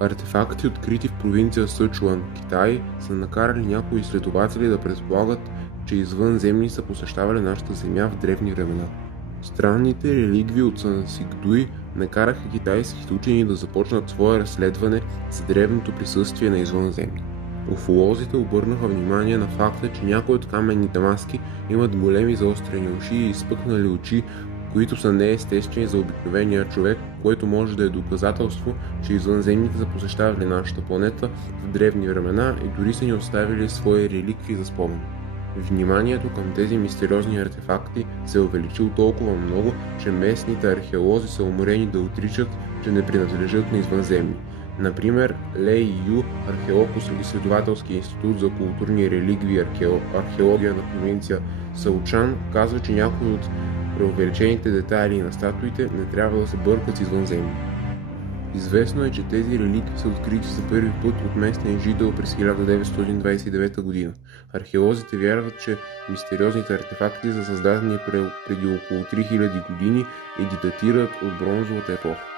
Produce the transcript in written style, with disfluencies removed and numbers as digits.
Артефакти, открити в провинция Сычуан, Китай, са накарали някои изследователи да предполагат, че извънземни са посещавали нашата земя в древни времена. Странните реликвии от Сансикдуй накараха китайските учени да започнат свое разследване за древното присъствие на извънземни. Уфолозите обърнаха внимание на факта, че някои от каменните маски имат големи заострени уши и изпъкнали очи, които са неестествени за обикновения човек, което може да е доказателство, че извънземните са посещавали нашата планета в древни времена и дори са ни оставили свои реликви за спомен. Вниманието към тези мистериозни артефакти се е увеличил толкова много, че местните археолози са уморени да отричат, че не принадлежат на извънземни. Например, Лей Ю, археолог от изследователски институт за културни реликвии и археология на провинция Саучан, казва, че някои от преувеличените детайли на статуите не трябва да се бъркат с извънземни. Известно е, че тези реликви са открити за първи път от местен жител през 1929 година. Археолозите вярват, че мистериозните артефакти са създадени преди около 3000 години и ги датират от бронзовата епоха.